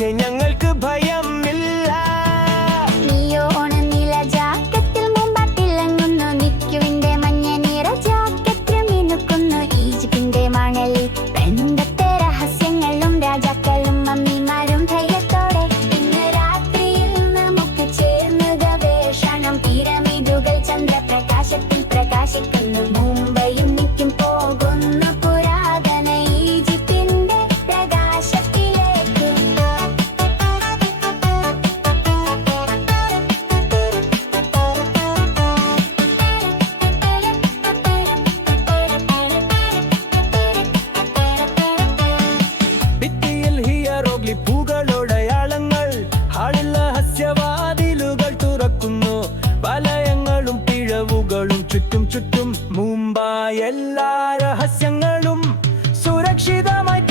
പക്ഷെ ഞങ്ങൾക്ക് ഭയമില്ല. നീയോ ഉണർന്നില ജാക്കറ്റിൽ മുമ്പാട്ടിലങ്ങുന്നു നിൽക്കുവിന്റെ മഞ്ഞ നിറ ജാക്കറ്റിൽ മിനുക്കുന്നു. ഈജിപ്തിന്റെ മണലിൽ എല്ലാ രഹസ്യങ്ങളും സുരക്ഷിതമായി